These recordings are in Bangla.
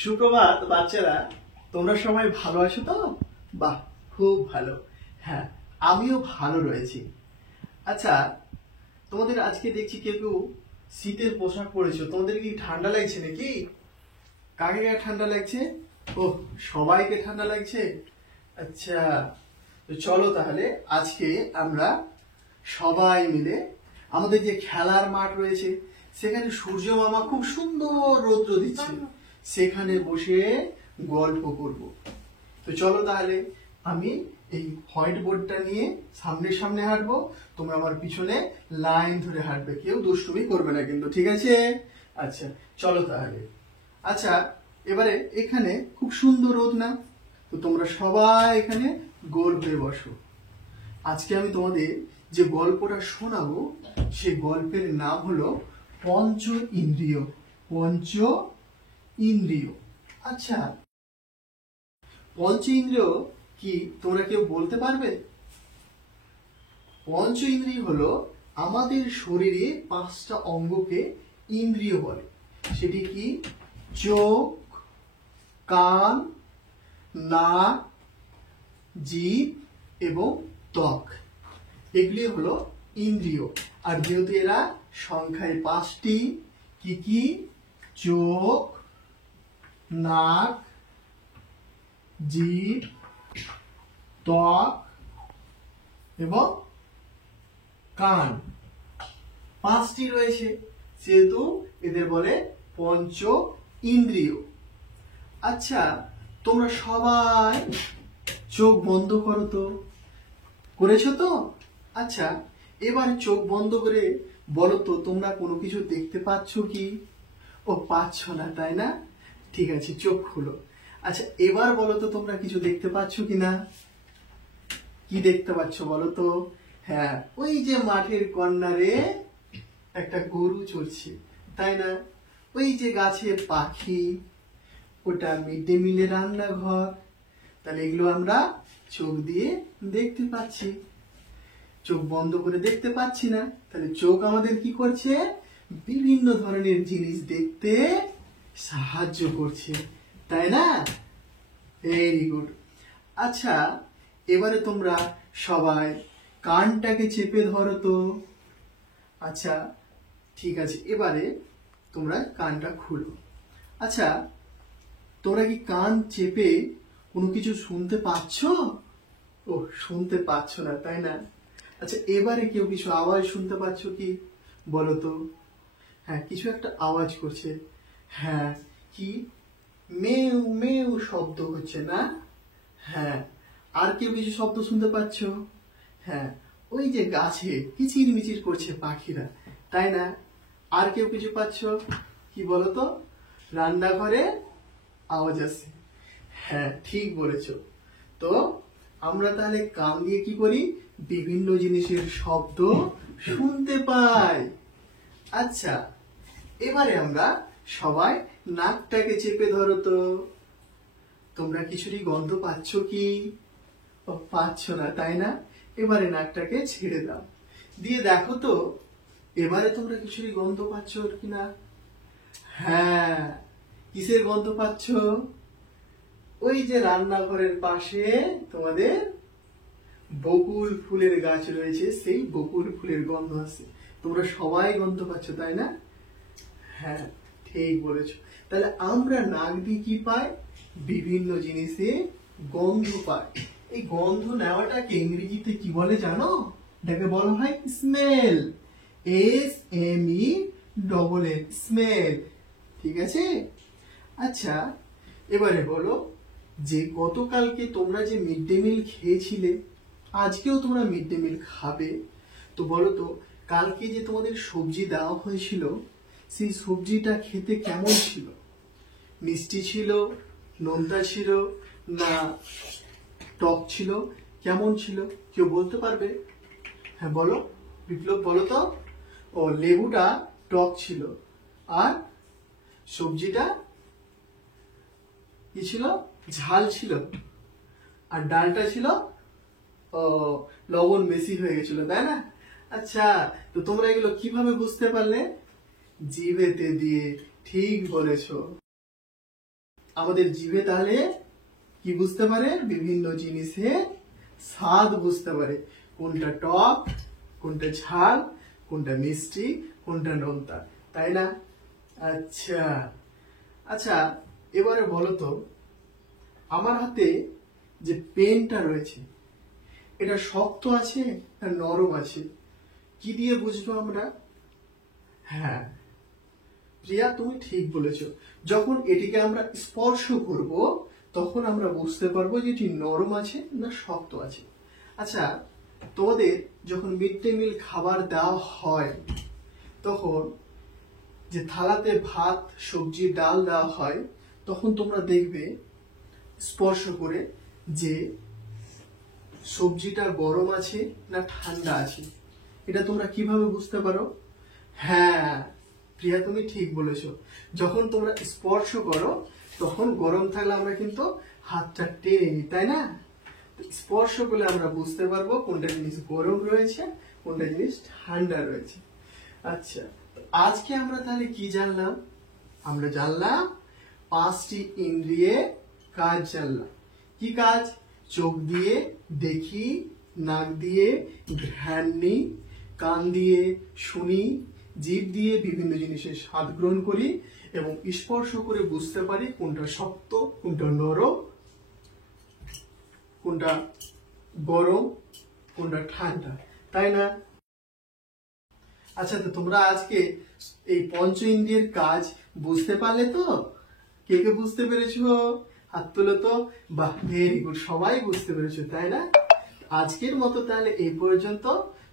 সুপ্রভাত বাচ্চারা, তোমরা সবাই ভালো আছো তো? বাহ, খুব ভালো। হ্যাঁ, আমিও ভালো রয়েছি। আচ্ছা, তোমাদের আজকে দেখছি কেউ কেউ শীতের পোশাক পরেছো। তোমাদের কি ঠান্ডা লাগছে নাকি? কাকে কাকে ঠান্ডা লাগছে? ও, সবাইকে ঠান্ডা লাগছে। আচ্ছা, তো চলো তাহলে আজকে আমরা সবাই মিলে আমাদের যে খেলার মাঠ রয়েছে সেখানে সূর্য মামা খুব সুন্দর রৌদ্র দিচ্ছে, সেখানে বসে গল্প করব। তো চলো তাহলে আমি এই হোয়াইট বোর্ডটা নিয়ে সামনে সামনে হাঁটবো, তোমরা আমার পিছনে লাইন ধরে হাঁটবে, কেউ দুষ্টুমি করবে না কিন্তু, ঠিক আছে? আচ্ছা, চলো তাহলে। আচ্ছা, এবারে এখানে খুব সুন্দর রোদ না, তো তোমরা সবাই এখানে গোল হয়ে বসো। আজকে আমি তোমাদের যে গল্পটা শোনাবো সেই গল্পের নাম হলো পঞ্চ ইন্দ্রিয়। পঞ্চ ইন্দ্রিয়। আচ্ছা, পঞ্চ ইন্দ্রিয় কি তোমরা কেউ বলতে পারবে? পঞ্চ ইন্দ্রিয় হলো আমাদের শরীরে 5টা অঙ্গকে ইন্দ্রিয় বলে। সেটি কি? চোখ, কান, নাক, জিভ এবং ত্বক। এগুলি হলো ইন্দ্রিয়। আর যেহেতু এরা সংখ্যায় 5টি, কি কি? চোখ, নাক, জিভ, ত্বক এবং কান, 5টি রয়েছে, যেহেতু এদের বলে পঞ্চ ইন্দ্রিয়। আচ্ছা, তোমরা সবাই চোখ বন্ধ করো তো। করেছো তো? আচ্ছা, এবার চোখ বন্ধ করে বলো তো তোমরা কোনো কিছু দেখতে পাচ্ছ কি? ও, পাচ্ছ না, তাই না? ঠিক আছে, চোখ খুলো। আচ্ছা, এবার বলো তো তোমরা কিছু দেখতে পাচ্ছ কি না? কি দেখতে পাচ্ছ বলো তো? হ্যাঁ, ওই যে মাঠের কর্নারে একটা গরু চড়ছে, তাই না? ওই যে গাছে পাখি, ওটা মিড ডে মিলের রান্নাঘর। তাহলে এগুলো আমরা চোখ দিয়ে দেখতে পাচ্ছি, চোখ বন্ধ করে দেখতে পাচ্ছি না। তাহলে চোখ আমাদের কি করছে? বিভিন্ন ধরনের জিনিস দেখতে সাহায্য করছে, তাই না? Very good. আচ্ছা, এবারে তোমরা সবাই কানটাকে চেপে ধরো তো। আচ্ছা, ঠিক আছে, এবারে তোমরা কানটা খুলো। আচ্ছা, তোমরা কি কান চেপে কোনো কিছু শুনতে পাচ্ছ? ও, শুনতে পাচ্ছ না, তাই না? আচ্ছা, এবারে কেউ কিছু আওয়াজ শুনতে পাচ্ছ কি বলো তো? হ্যাঁ, কিছু একটা আওয়াজ করছে। হ্যাঁ, কি? মেউ মেউ শব্দ হচ্ছে না? হ্যাঁ, আর কেউ কিছু শব্দ শুনতে পাচ্ছ? হ্যাঁ, ওই যে গাছে কিচির মিচির করছে পাখিরা, তাই না? আর কেউ কিছু পাচ্ছ কি বলো তো? রান্নাঘরে আওয়াজ আসছে। হ্যাঁ, ঠিক বলেছ। তো আমরা তাহলে কান দিয়ে কি করি? বিভিন্ন জিনিসের শব্দ শুনতে পাই। আচ্ছা, এবারে আমরা সবাই নাকটাকে চেপে ধরো তো। তোমরা কিছুরই গন্ধ পাচ্ছ কি? ও, পাচ্ছ না, তাই না? এবারে নাকটাকে ছেড়ে দাও, দিয়ে দেখো তো এবারে তোমরা কিছুরই গন্ধ পাচ্ছ কিনা? হ্যাঁ, কিসের গন্ধ পাচ্ছ? ওই যে রান্নাঘরের পাশে তোমাদের বকুল ফুলের গাছ রয়েছে, সেই বকুল ফুলের গন্ধ আসছে। তোমরা সবাই গন্ধ পাচ্ছ, তাই না? হ্যাঁ, ঠিক বলেছো। তাহলে আমরা নাক দিয়ে কি পাই? বিভিন্ন জিনিসে গন্ধ পাই। এই গন্ধ নেওয়াটাকে ইংরেজিতে কি বলে জানো? এটাকে বলা হয় স্মেল। SMELL, smell. ঠিক আছে? আচ্ছা, এবারে বলো যে গতকালকে তোমরা যে মিড ডে মিল খেয়েছিলে, আজকেও তোমরা মিড ডে মিল খাবে, তো বলো তো কালকে যে তোমাদের সবজি দেওয়া হয়েছিল সেই সবজিটা খেতে কেমন ছিল? মিষ্টি ছিল, নোনতা ছিল, না টক ছিল? কেমন ছিল কেউ বলতে পারবে? হ্যাঁ, বলো বিপ্লব, বলো তো। ও, লেবুটা টক ছিল, আর সবজিটা কি ছিল? ঝাল ছিল, আর ডালটা ছিল ও লবণ বেশি হয়ে গেছিল, তাই না? আচ্ছা, তো তোমরা এগুলো কিভাবে বুঝতে পারলে? জিভেতে দিয়ে। ঠিক বলেছো। আমাদের জিভে তাহলে কি বুঝতে পারে, বিভিন্ন জিনিসের স্বাদ বুঝতে পারে, কোনটা টক, কোনটা ঝাল, কোনটা মিষ্টি, কোনটা নোনতা, তাই না? আচ্ছা আচ্ছা, এবারে বলো তো, আমার হাতে যে পেনটা রয়েছে এটা শক্ত আছে না নরম আছে, কি দিয়ে বুঝবো আমরা? হ্যাঁ প্রিয়া, তুমি ঠিক বলেছো, যখন এটিকে আমরা স্পর্শ করব তখন আমরা বুঝতে পারবো যে এটি নরম আছে না শক্ত আছে। আচ্ছা, তোমাদের যখন মিড ডে মিল খাবার দেওয়া হয় তখন যে থালাতে ভাত, সবজি, ডাল দেওয়া হয়, তখন তোমরা দেখবে স্পর্শ করে যে সবজিটা গরম আছে না ঠান্ডা আছে। এটা তোমরা কিভাবে বুঝতে পারো? হ্যাঁ প্রিয়া, তুমি ঠিক বলেছো, যখন তোমরা স্পর্শ করো তখন গরম থাকলে আমরা কিন্তু হাতটা টেনে নিই, তাই না? স্পর্শ করলে আমরা বুঝতে পারবো কোনটা জিনিস গরম রয়েছে, কোনটা জিনিস ঠান্ডা রয়েছে। আচ্ছা, আজকে আমরা তাহলে কি জানলাম? আমরা জানলাম 5টি ইন্দ্রিয়ে কাজ জানলাম। কি কাজ? চোখ দিয়ে দেখি, নাক দিয়ে ঘ্রাণ নিই, কান দিয়ে শুনি, জিভ দিয়ে বিভিন্ন জিনিসের স্বাদ গ্রহণ করি এবং স্পর্শ করে বুঝতে পারি কোনটা শক্ত, কোনটা নরম, কোনটা গরম, কোনটা ঠান্ডা, তাই না? আচ্ছা, তো তোমরা আজকে এই পঞ্চ ইন্দ্রিয়ের কাজ বুঝতে পারলে তো? কে কে বুঝতে পেরেছো? হাত তুলো তো। বাহ, ভেরি গুড, সবাই বুঝতে পেরেছো, তাই না? আজকের মতো তাহলে এই পর্যন্ত।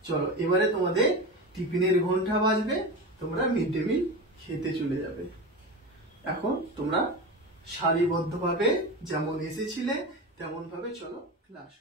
চলো, এবারে তোমাদের টিফিনের ঘন্টা বাজবে, তোমরা মিড ডে মিল খেতে চলে যাবে। এখন তোমরা সারিবদ্ধভাবে যেমন এসেছিলে তেমন ভাবে চলো ক্লাস।